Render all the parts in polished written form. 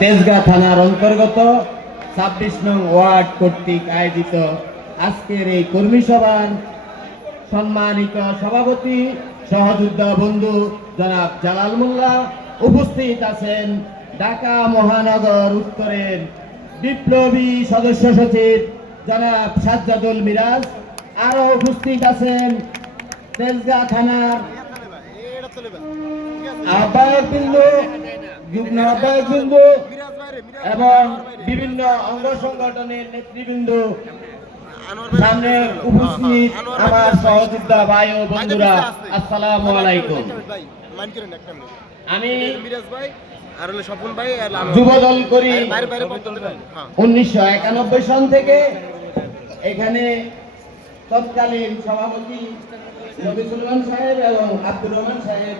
তেজগাঁ থানার অন্তর্গত ২৬ নং ওয়ার্ড কর্তৃক আয়োজিত আজকের এই কর্মী সভার সম্মানিত সভাপতি সহযোদ্ধা বন্ধু জনাব জালাল মোল্লা, উপস্থিত আছেন ঢাকা মহানগর উত্তরের বিপ্লবী সদস্য সচিব জনাব সাজ্জাদুল মিরাজ, আরো উপস্থিত আছেন তেজগাঁ থানার আহ্বায়কবৃন্দ, যুগ্ম আহ্বায়কবৃন্দ এবং বিভিন্ন অঙ্গ সংগঠনের নেতৃবৃন্দ, সামনে উপস্থিত আমার সহযোদ্ধা ভাই ও বন্ধুরা, আসসালামু আলাইকুম। আমি যুবদল করি 1991 সন থেকে। এখানে তৎকালীন সভাপতি নবিসুলমান সাহেব এবং আব্দুর রহমান সাহেব,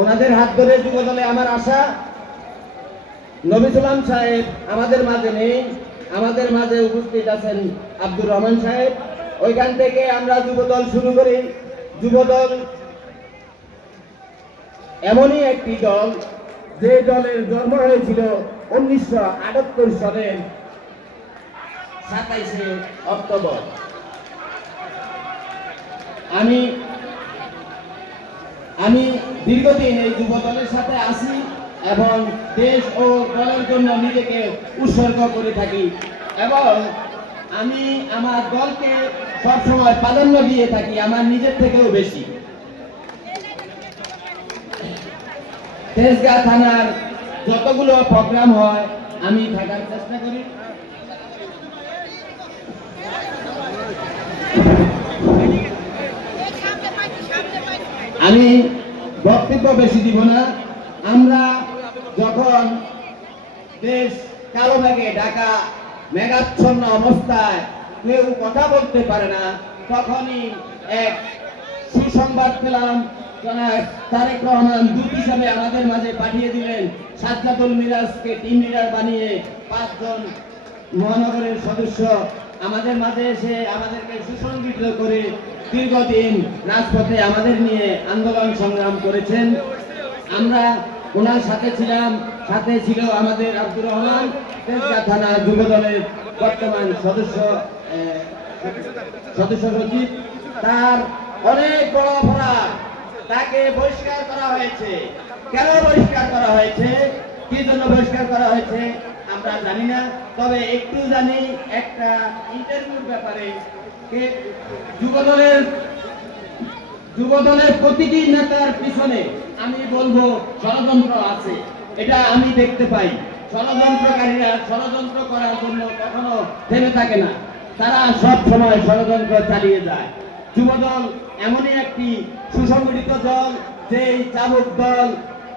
ওনাদের হাত ধরে যুবদলে আমার আশা। নবিসুলমান সাহেব আমাদের মাঝে নেই, আমাদের মাঝে উপস্থিত আছেন আব্দুর রহমান সাহেব। ওইখান থেকে আমরা যুবদল শুরু করি। যুবদল এমনই একটি দল যে দলের জন্ম হয়েছিল 1978 সালের 27শে অক্টোবর। আমি দীর্ঘদিন এই যুবদলের সাথে আছি এবং দেশ ও দলের জন্য নিজেকে উৎসর্গ করে থাকি এবং আমি আমার দলকে সবসময় প্রাধান্য দিয়ে থাকি, আমার নিজের থেকেও বেশি। তেজগাঁ থানার যতগুলো প্রোগ্রাম হয় আমি থাকার চেষ্টা করি। আমি বক্তব্য বেশি দিব না। আমরা যখন দেশ কালো মেঘে ঢাকা, মেঘাচ্ছন্ন অবস্থায় কেউ কথা বলতে পারে না, তখনই এক সুসংবাদ পেলাম। তারেক রহমান দূত হিসাবে আমাদের মাঝে পাঠিয়ে দিলেন সাজ্জাদুল মিরাজকে টিম লিডার বানিয়ে 5 জন মহানগরের সদস্য আমাদের মাঝে এসে আমাদেরকে সুসংগঠিত করে দীর্ঘদিন রাজপথে আমাদের নিয়ে আন্দোলন সংগ্রাম করেছেন। আমরা ওনার সাথে ছিলাম, সাথে ছিল আমাদের আব্দুর রহমান, তেজগাঁ থানা যুবদলের বর্তমান সদস্য সচিব। তার অনেক বড় অপরাধ, তাকে বহিষ্কার করা হয়েছে। কেন বহিষ্কার করা হয়েছে, কি জন্য বহিষ্কার করা হয়েছে আমরা জানি না, তবে একটু জানি একটা ইন্টারভিউর ব্যাপারে। যুবদলের প্রতিটি নেতার পিছনে আমি বলবো ষড়যন্ত্র আছে, এটা আমি দেখতে পাই। ষড়যন্ত্রকারীরা ষড়যন্ত্র করার জন্য কখনো থেমে থাকে না, তারা সব সময় ষড়যন্ত্র চালিয়ে যায়। যুবদল এমনই একটি সুসংগঠিত দল, যে চাবুক দল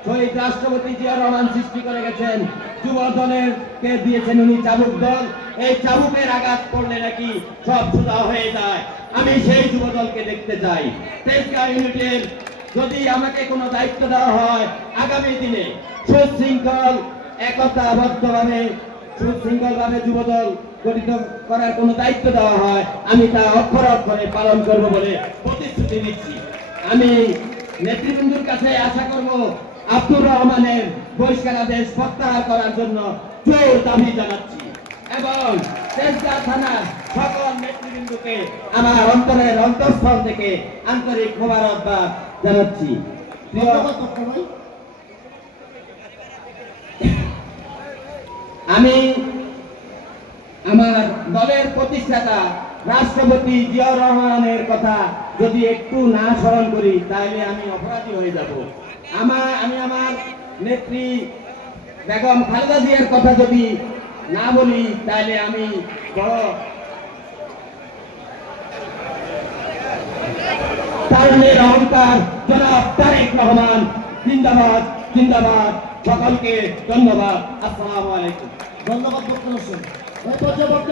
শহীদ রাষ্ট্রপতি জিয়া রহমান সৃষ্টি করে গেছেন। যুবদলের কে দিয়েছেন উনি চাবুক দল। এই চাবুকের আঘাত পড়লে নাকি সব সোজা হয়ে যায়। আমি সেই যুবদলকে দেখতে চাই। তেজগাঁ ইউনিটের যদি আমাকে কোনো দায়িত্ব দেওয়া হয়, আগামী দিনে সুশৃঙ্খল একতাবদ্ধভাবে সুশৃঙ্খলভাবে যুবদল গঠিত করার কোনো দায়িত্ব দেওয়া হয়, আমি তা অক্ষরে অক্ষরে পালন করব বলে প্রতিশ্রুতি দিচ্ছি। আমি নেতৃবৃন্দুর কাছে আশা করব আব্দুর রহমানের বহিষ্কারাদেশ প্রত্যাহার করার জন্য জোর দাবি জানাচ্ছি এবং তেজগাঁ থানার সকল নেতৃবৃন্দকে আমার অন্তরের অন্তঃস্থল থেকে আন্তরিক মোবারকবাদ জানাচ্ছি। আমি আমার দলের প্রতিষ্ঠাতা রাষ্ট্রপতি জিয়াউর রহমানের কথা যদি একটু না স্মরণ করি তাহলে আমি অপরাধী হয়ে যাব। আমি আমার নেত্রী বেগম খালেদা জিয়ার কথা যদি না বলি তাহলে আমি বড় তারুণের অহংকার জনাব তারেক রহমান জিন্দাবাদ জিন্দাবাদ। সকলকে ধন্যবাদ। আসসালামু আলাইকুম। ধন্যবাদ।